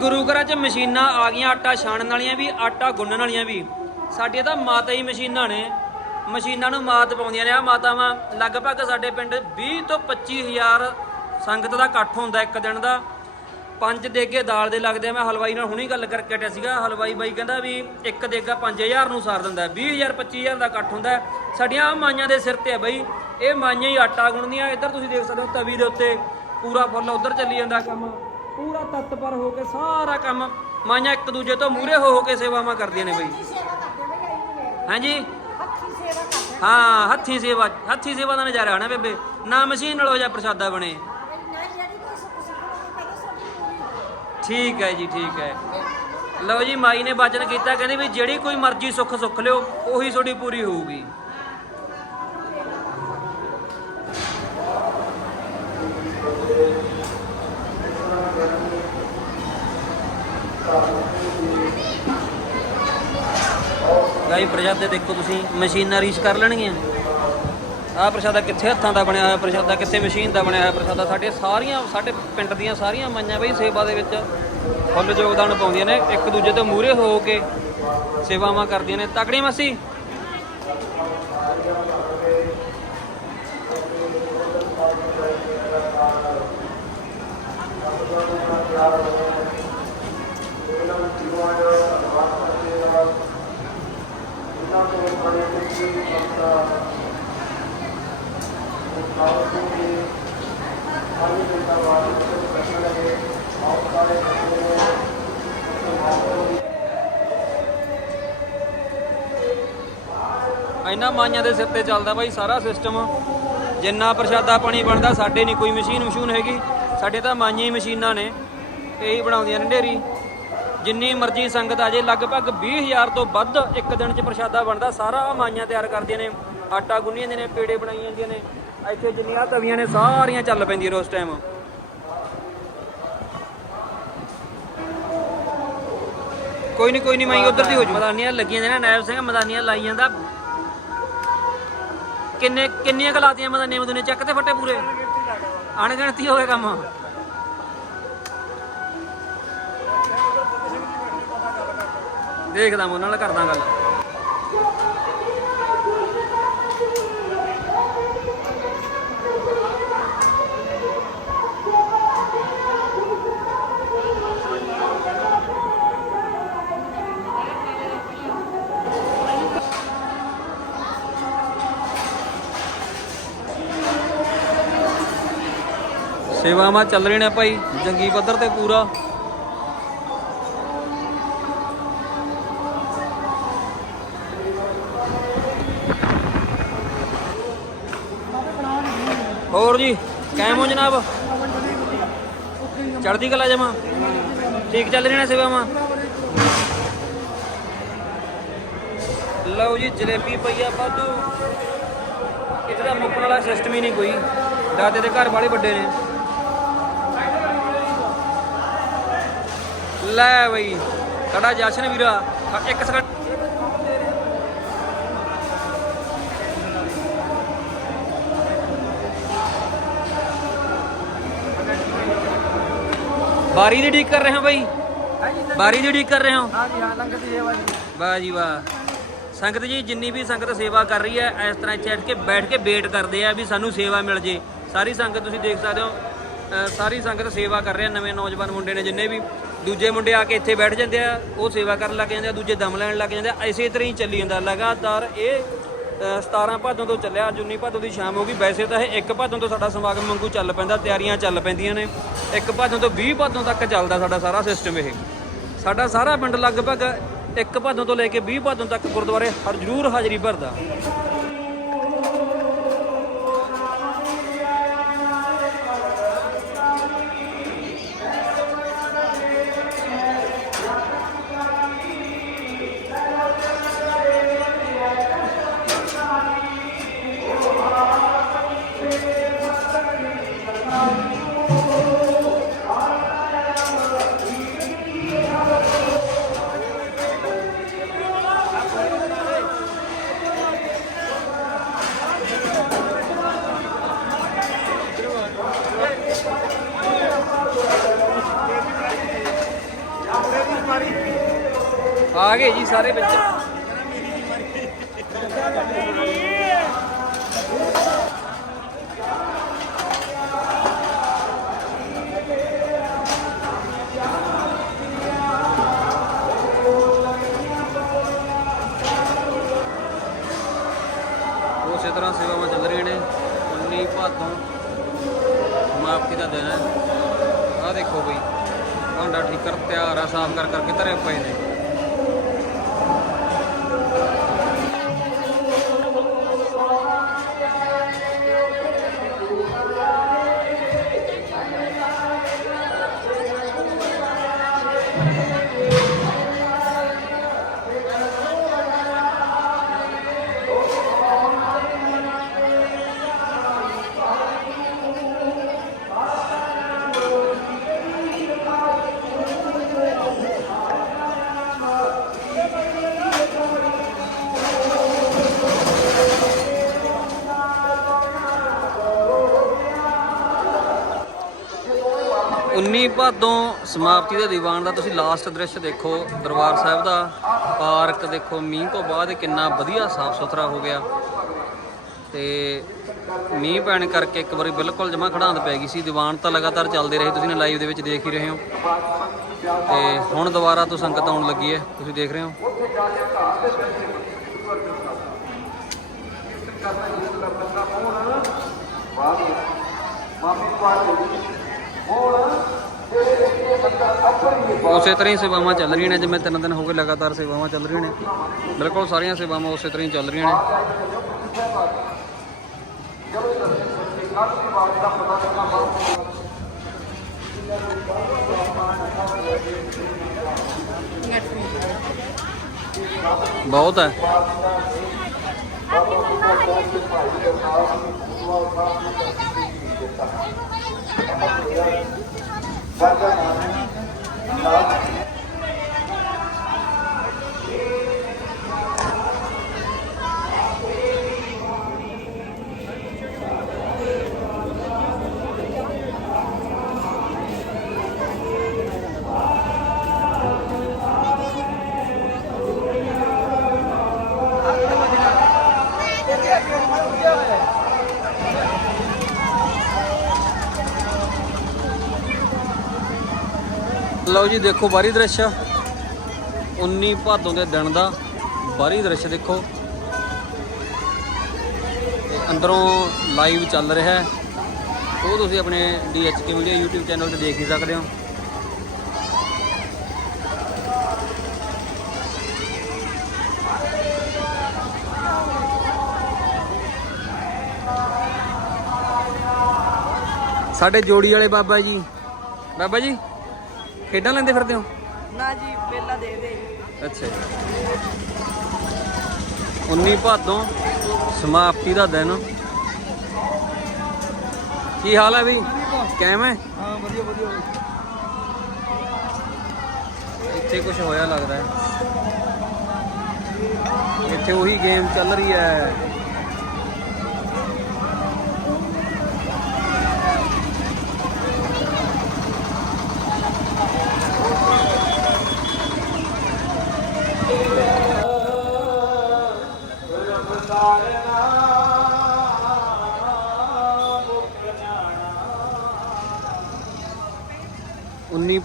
ਗੁਰੂ ਘਰਾਂ 'ਚ ਮਸ਼ੀਨਾਂ ਆ ਗਈਆਂ, ਆਟਾ ਛਾਣਨ ਵਾਲੀਆਂ ਵੀ, ਆਟਾ ਗੁੰਨਣ ਵਾਲੀਆਂ ਵੀ। ਸਾਡੀਆਂ ਤਾਂ ਮਾਤਾ ਹੀ ਮਸ਼ੀਨਾਂ ਨੇ। ਮਸ਼ੀਨਾਂ ਨੂੰ ਮਾਤ ਪਾਉਂਦੀਆਂ ਨੇ। ਆ ਮਾਤਾਵਾਂ ਲਗਭਗ ਸਾਡੇ ਪਿੰਡ 20 ਤੋਂ 25000 ਸੰਗਤ ਦਾ ਇਕੱਠ ਹੁੰਦਾ ਇੱਕ ਦਿਨ ਦਾ। ਪੰਜ ਦੇਗੇ ਦਾਲ ਦੇ ਲੱਗਦੇ ਆ। ਮੈਂ ਹਲਵਾਈ ਨਾਲ ਹੁਣੀ ਗੱਲ ਕਰਕੇ ਹਟਿਆ ਸੀਗਾ। ਹਲਵਾਈ ਬਾਈ ਕਹਿੰਦਾ ਵੀ ਇੱਕ ਦੇਗਾ 5000 ਨੂੰ ਸਾਰ ਦਿੰਦਾ। ਹੈ। 20000 25000 ਦਾ ਇਕੱਠ ਹੁੰਦਾ। ਸਾਡੀਆਂ ਆਹ ਮਾਈਆਂ ਦੇ ਸਿਰ ਤੇ ਆ ਬਈ। ਇਹ ਮਾਈਆਂ ਹੀ ਆਟਾ ਗੁੰਨਦੀਆਂ। ਇੱਧਰ ਤੁਸੀਂ ਦੇਖ ਸਕਦੇ ਹੋ ਤਵੀ ਦੇ ਉੱਤੇ ਪੂਰਾ ਫੁੱਲ ਉੱਧਰ ਚੱਲੀ ਜਾਂਦਾ ਕੰਮ। ਪੂਰਾ ਤਤਪਰ ਹੋ ਕੇ ਸਾਰਾ ਕੰਮ ਮਾਈਆਂ ਇੱਕ ਦੂਜੇ ਤੋਂ ਮੂਹਰੇ ਹੋ ਹੋ ਕੇ ਸੇਵਾਵਾਂ ਕਰਦੀਆਂ ਨੇ ਬਈ। ਸੇਵਾ ਕਰਦੇ ਬਈ ਆਈ ਨਹੀਂ ਵੇਖਦੇ ਹਾਂਜੀ। ਹੱਥੀ ਸੇਵਾ ਕਰਦੇ ਹਾਂ ਹੱਥੀ ਸੇਵਾ ਹੱਥੀ ਸੇਵਾ ਦਾ ਨਜ਼ਾਰਾ ਹੋਣਾ ਬੇਬੇ। ਨਾ ਮਸ਼ੀਨ ਨਾਲ ਹੋ ਜਾ ਪ੍ਰਸ਼ਾਦਾ ਬਣੇ। ਠੀਕ ਹੈ ਜੀ ਠੀਕ ਹੈ। ਲਓ ਜੀ ਮਾਈ ਨੇ ਵਚਨ ਕੀਤਾ ਕਹਿੰਦੇ ਵੀ ਜਿਹੜੀ ਕੋਈ ਮਰਜ਼ੀ ਸੁੱਖ ਸੁੱਖ ਲਿਓ ਉਹੀ ਤੁਹਾਡੀ ਪੂਰੀ ਹੋਊਗੀ। ਗਾਈ ਪ੍ਰਸ਼ਾਦੇ ਦੇਖੋ ਤੁਸੀਂ, ਮਸ਼ੀਨਾਂ ਰੀਸ ਕਰ ਲੈਣਗੀਆਂ। ਆਹ ਪ੍ਰਸ਼ਾਦਾ ਕਿੱਥੇ ਹੱਥਾਂ ਦਾ ਬਣਿਆ ਹੋਇਆ, ਪ੍ਰਸ਼ਾਦਾ ਕਿੱਥੇ ਮਸ਼ੀਨ ਦਾ ਬਣਿਆ ਹੋਇਆ, ਪ੍ਰਸ਼ਾਦਾ ਸਾਡੇ ਸਾਰੀਆਂ, ਸਾਡੇ ਪਿੰਡ ਦੀਆਂ ਸਾਰੀਆਂ ਮਾਈਆਂ ਬਈ ਸੇਵਾ ਦੇ ਵਿੱਚ ਫੁੱਲ ਯੋਗਦਾਨ ਪਾਉਂਦੀਆਂ ਨੇ, ਇੱਕ ਦੂਜੇ ਤੋਂ ਮੂਹਰੇ ਹੋ ਕੇ ਸੇਵਾਵਾਂ ਕਰਦੀਆਂ ਨੇ। ਤਕੜੀ ਮਸੀ। ਇਹਨਾਂ ਮਾਈਆਂ ਦੇ ਸਿਰ ਤੇ ਚੱਲਦਾ ਬਾਈ ਸਾਰਾ ਸਿਸਟਮ ਜਿੰਨਾ ਪ੍ਰਸ਼ਾਦਾ ਪਾਣੀ ਬਣਦਾ, ਸਾਡੇ ਨਹੀਂ ਕੋਈ ਮਸ਼ੀਨ ਮਸ਼ੂਨ ਹੈਗੀ। ਸਾਡੇ ਤਾਂ ਮਾਈਆਂ ਹੀ ਮਸ਼ੀਨਾਂ ਨੇ। ਇਹੀ ਬਣਾਉਂਦੀਆਂ ਨੇ ਢੇਰੀ। ਜਿੰਨੀ ਮਰਜ਼ੀ ਸੰਗਤ ਆ ਜੇ, ਲਗਭਗ 20000 ਤੋਂ ਵੱਧ ਇੱਕ ਦਿਨ 'ਚ ਪ੍ਰਸ਼ਾਦਾ ਬਣਦਾ। ਸਾਰਾ ਮਾਈਆਂ ਤਿਆਰ ਕਰਦੀਆਂ ਨੇ, ਆਟਾ ਗੁੰਨੀ ਨੇ, ਪੇੜੇ ਬਣਾਈ ਜਾਂਦੀਆਂ ਨੇ। ਇੱਥੇ ਜਿੰਨੀਆਂ ਤਵੀਆਂ ਨੇ, ਸਾਰੀਆਂ ਚੱਲ ਪੈਂਦੀਆਂ ਉਸ ਟਾਈਮ ਕੋਈ ਨਹੀਂ ਕੋਈ ਨਹੀਂ ਮਾਈ ਉਧਰ ਦੀ ਹੋ ਜੂ ਮਦਾਨੀਆਂ ਲੱਗੀਆਂ ਨੇ ਨਾ, ਨਾਇਬ ਸਿੰਘ, ਮਦਾਨੀਆਂ ਲਾਈ ਜਾਂਦਾ। ਕਿੰਨੇ, ਕਿੰਨੀਆਂ ਕਲਾਤੀਆਂ ਮਦਾਨੀਆਂ ਮਦੂਨੇ ਚੱਕ ਤੇ ਫੱਟੇ ਪੂਰੇ। ਅਣਗਿਣਤੀ ਹੋ ਕੰਮ। ਦੇਖਦਾ ਮੈਂ ਉਹਨਾਂ ਨਾਲ ਕਰਦਾ ਗੱਲ। ਸੇਵਾਵਾਂ ਚੱਲ ਰਹੀਆਂ ਨੇ ਭਾਈ, ਜੰਗੀ ਪੱਧਰ ਤੇ ਪੂਰਾ। ਹੋਰ ਜੀ, ਕਾਇਮ ਹੋ ਜਨਾਬ। ਚੜਦੀ ਕਲਾ ਜਮਾ। ਠੀਕ ਚੱਲ ਰਹੀਆਂ ਨੇ ਸੇਵਾਵਾਂ? ਲਓ ਜੀ, ਜਲੇਬੀ ਪਈਆ ਵਾਧੂ। ਇੱਥੇ ਦਾ ਮੁੱਕਣ ਵਾਲਾ ਸਿਸਟਮ ਹੀ ਨਹੀਂ ਕੋਈ। ਦਾਦੇ ਦੇ ਘਰ ਵਾਲੇ ਵੱਡੇ ਨੇ। ਲੈ ਬਈ, ਸਾਡਾ ਜਸ਼ਨ ਵੀਰਾ, ਇੱਕ ਸਕਿੰਡ ਬਾਰੀ ਦੀ ਢੀਕ ਕਰ ਰਹੇ ਹੋ ਬਈ? ਬਾਰੀ ਦੀ ਢੀਕ ਕਰ ਰਹੇ ਹੋ? ਹਾਂਜੀ ਹਾਂ ਲੰਗਰ ਦੀ ਸੇਵਾ ਜੀ। ਵਾਹ ਜੀ ਵਾਹ। ਸੰਗਤ ਜੀ ਜਿੰਨੀ ਵੀ ਸੰਗਤ ਸੇਵਾ ਕਰ ਰਹੀ ਹੈ ਇਸ ਤਰ੍ਹਾਂ ਬੈਠ ਕੇ ਬੈਠ ਕੇ ਵੇਟ ਕਰਦੇ ਆ ਵੀ ਸਾਨੂੰ ਸੇਵਾ ਮਿਲ ਜੇ। ਸਾਰੀ ਸੰਗਤ ਤੁਸੀਂ ਦੇਖ ਸਕਦੇ ਹੋ ਸਾਰੀ ਸੰਗਤ ਸੇਵਾ ਕਰ ਰਹੇ ਨਵੇਂ ਨੌਜਵਾਨ ਮੁੰਡੇ ਨੇ ਜਿੰਨੇ ਵੀ। ਦੂਜੇ ਮੁੰਡੇ ਆ ਕੇ ਇੱਥੇ ਬੈਠ ਜਾਂਦੇ ਆ ਉਹ ਸੇਵਾ ਕਰਨ ਲੱਗ ਜਾਂਦੇ ਆ ਦੂਜੇ ਦਮ ਲੈਣ ਲੱਗ ਜਾਂਦੇ ਆ ਇਸੇ ਤਰ੍ਹਾਂ ਹੀ ਚੱਲੀ ਜਾਂਦਾ ਲਗਾਤਾਰ ਇਹ 17 ਭਾਦੋਂ ਤੋਂ ਚੱਲਿਆ, ਅੱਜ 19 ਭਾਦੋਂ ਦੀ ਸ਼ਾਮ ਹੋ ਗਈ। ਵੈਸੇ ਤਾਂ ਇਹ ਇੱਕ ਭਾਦੋਂ ਤੋਂ ਸਾਡਾ ਸਮਾਗਮ ਵਾਂਗੂ ਚੱਲ ਪੈਂਦਾ, ਤਿਆਰੀਆਂ ਚੱਲ ਪੈਂਦੀਆਂ ਨੇ। ਇੱਕ ਭਾਦੋਂ ਤੋਂ 20 ਭਾਦੋਂ ਤੱਕ ਚੱਲਦਾ ਸਾਡਾ ਸਾਰਾ ਸਿਸਟਮ ਇਹ। ਸਾਡਾ ਸਾਰਾ ਪਿੰਡ ਲਗਭਗ ਇੱਕ ਭਾਦੋਂ ਤੋਂ ਲੈ ਕੇ 20 ਭਾਦੋਂ ਤੱਕ ਗੁਰਦੁਆਰੇ ਹਰ ਜ਼ਰੂਰ ਹਾਜ਼ਰੀ ਭਰਦਾ। ਆ ਗਏ ਜੀ ਸਾਰੇ ਵਿੱਚ ਉਸੇ ਤਰ੍ਹਾਂ ਸੇਵਾਵਾਂ ਚੱਲ ਰਹੀਆਂ ਨੇ। 19 ਭਾਦੋਂ ਸਮਾਪਤੀ ਦਾ ਦਿਨ ਹੈ। ਆਹ ਦੇਖੋ ਬਈ, ਭਾਂਡਾ ਠੀਕਰ ਤਿਆਰ ਆ, ਸਾਫ਼ ਕਰ ਕਰਕੇ ਧਰੇ ਪਏ ਨੇ। ਭਾਦੋਂ ਸਮਾਪਤੀ ਦੇ ਦੀਵਾਨ ਦਾ ਤੁਸੀਂ ਲਾਸਟ ਦ੍ਰਿਸ਼ ਦੇਖੋ, ਦਰਬਾਰ ਸਾਹਿਬ ਦਾ, ਪਾਰਕ ਦੇਖੋ, ਮੀਂਹ ਤੋਂ ਬਾਅਦ ਕਿੰਨਾ ਵਧੀਆ ਸਾਫ਼ ਸੁਥਰਾ ਹੋ ਗਿਆ। ਤੇ ਮੀਂਹ ਪੈਣ ਕਰਕੇ ਇੱਕ ਵਾਰੀ ਬਿਲਕੁਲ ਜਮਾ ਖੜਾਂਦ ਪੈ ਗਈ ਸੀ, ਦੀਵਾਨ ਤਾਂ ਲਗਾਤਾਰ ਚੱਲਦੇ ਰਹੇ, ਤੁਸੀਂ ਨੇ ਲਾਈਵ ਦੇ ਵਿੱਚ ਦੇਖ ਹੀ ਰਹੇ ਹੋ। ਤੇ ਹੁਣ ਦੁਬਾਰਾ ਤੋਂ ਸੰਗਤ ਆਉਣ ਲੱਗੀ ਹੈ, ਤੁਸੀਂ ਦੇਖ ਰਹੇ ਹੋ। ਉਸੇ ਤਰ੍ਹਾਂ ਹੀ ਸੇਵਾਵਾਂ ਚੱਲ ਰਹੀਆਂ ਨੇ, ਜਿਵੇਂ ਤਿੰਨ ਦਿਨ ਹੋ ਗਏ ਲਗਾਤਾਰ ਸੇਵਾਵਾਂ ਚੱਲ ਰਹੀਆਂ ਨੇ। ਬਿਲਕੁਲ ਸਾਰੀਆਂ ਸੇਵਾਵਾਂ ਉਸੇ ਤਰ੍ਹਾਂ ਹੀ ਚੱਲ ਰਹੀਆਂ ਨੇ। ਬਹੁਤ ਹੈ। الحق ਲਓ ਜੀ, ਦੇਖੋ ਬਾਹਰੀ ਦ੍ਰਿਸ਼। 19 ਭਾਦੋਂ ਦੇ ਦਿਨ ਦਾ ਬਾਹਰੀ ਦ੍ਰਿਸ਼ ਦੇਖੋ। ਅੰਦਰੋਂ ਲਾਈਵ ਚੱਲ ਰਿਹਾ ਹੈ। ਉਹ ਤੁਸੀਂ ਆਪਣੇ DHK ਵੀਡੀਓ YouTube ਚੈਨਲ ਤੇ ਦੇਖ ਹੀ ਸਕਦੇ ਹੋ। ਸਾਡੇ ਜੋੜੀ ਵਾਲੇ ਬਾਬਾ ਜੀ। ਬਾਬਾ ਜੀ ਖੇਡਾਂ ਲੈਂਦੇ ਫਿਰਦੇ ਹੋ? ਨਾ ਜੀ ਮੇਲਾ ਦੇ ਦੇ ਅੱਛਾ ਜੀ। 19 ਭਾਦੋਂ ਸਮਾਪਤੀ ਦਾ ਦਿਨ। ਕੀ ਹਾਲ ਹੈ ਵੀ ਕਿਵੇਂ ਹਾਂ? ਵਧੀਆ ਵਧੀਆ। ਇੱਥੇ ਕੁਝ ਹੋਇਆ ਲੱਗਦਾ ਹੈ। ਇੱਥੇ ਉਹੀ ਗੇਮ ਚੱਲ ਰਹੀ ਹੈ।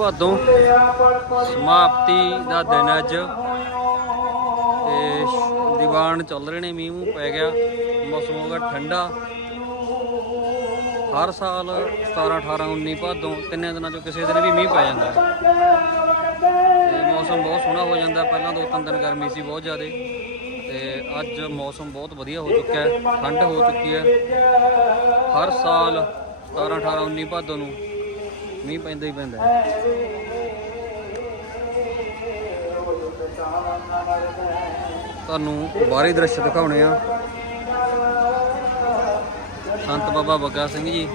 ਭਾਦੋਂ ਸਮਾਪਤੀ ਦਾ ਦਿਨ ਅੱਜ। ਤੇ ਦੀਵਾਨ ਚੱਲ ਰਹੇ ਨੇ ਮੀਂਹ ਮੂੰਹ ਪੈ ਗਿਆ, ਮੌਸਮ ਹੋ ਗਿਆ ਠੰਡਾ। ਹਰ ਸਾਲ 17 18 19 ਭਾਦੋਂ ਤਿੰਨੇ ਦਿਨਾਂ ਚੋਂ ਕਿਸੇ ਦਿਨ ਵੀ ਮੀਂਹ ਪੈ ਜਾਂਦਾ। ਹੈ ਤੇ ਮੌਸਮ ਬਹੁਤ ਸੋਹਣਾ ਹੋ ਜਾਂਦਾ। ਪਹਿਲਾਂ ਦੋ ਤਿੰਨ ਦਿਨ ਗਰਮੀ ਸੀ ਬਹੁਤ ਜ਼ਿਆਦਾ। ਤੇ ਅੱਜ ਮੌਸਮ ਬਹੁਤ ਵਧੀਆ ਹੋ ਚੁੱਕਿਆ ਹੈ, ਠੰਡ ਹੋ ਚੁੱਕੀ ਹੈ। ਹਰ ਸਾਲ 17 18 19 ਭਾਦੋਂ ਨੂੰ ਮੀਂਹ ਪੈਂਦਾ ਹੀ ਪੈਂਦਾ। ਤੁਹਾਨੂੰ ਬਾਹਰੀ ਦ੍ਰਿਸ਼ ਦਿਖਾਉਣੇ ਆ। ਸੰਤ ਬਾਬਾ ਬੱਗਾ ਸਿੰਘ ਜੀ।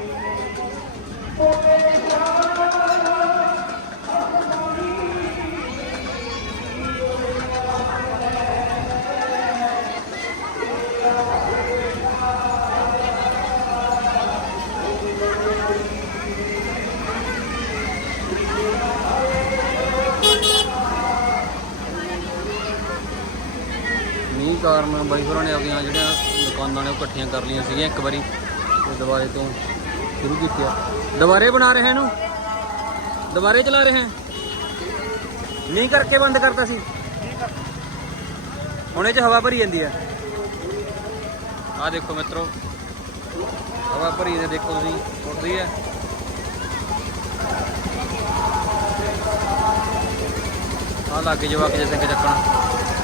ਮੀਂਹ ਕਾਰਨ ਬਾਈ ਹੋਰਾਂ ਨੇ ਆਪਣੀਆਂ ਜਿਹੜੀਆਂ ਦੁਕਾਨਾਂ ਨੇ ਉਹ ਇਕੱਠੀਆਂ ਕਰ ਲਈਆਂ ਸੀਗੀਆਂ ਇੱਕ ਵਾਰੀ ਤੇ ਦੁਬਾਰੇ ਤੋਂ ਸ਼ੁਰੂ ਕੀਤਾ ਦੁਬਾਰੇ ਬਣਾ ਰਹੇ ਇਹਨੂੰ? ਦੁਬਾਰੇ ਚਲਾ ਰਹੇ ਹੈ? ਨਹੀਂ ਕਰਕੇ ਬੰਦ ਕਰਤਾ ਸੀ? ਹੁਣ ਇਹ ਚ ਹਵਾ ਭਰੀ ਜਾਂਦੀ ਹੈ। ਆਹ ਦੇਖੋ ਮਿੱਤਰੋ। ਹਵਾ ਭਰੀ ਦੇ ਦੇਖੋ ਤੁਸੀਂ ਉੱਡਦੀ ਹੈ। ਆ ਲੱਗੇ ਜਵਾਕ ਜੇ ਸਿੰਘ ਚੱਕਣ।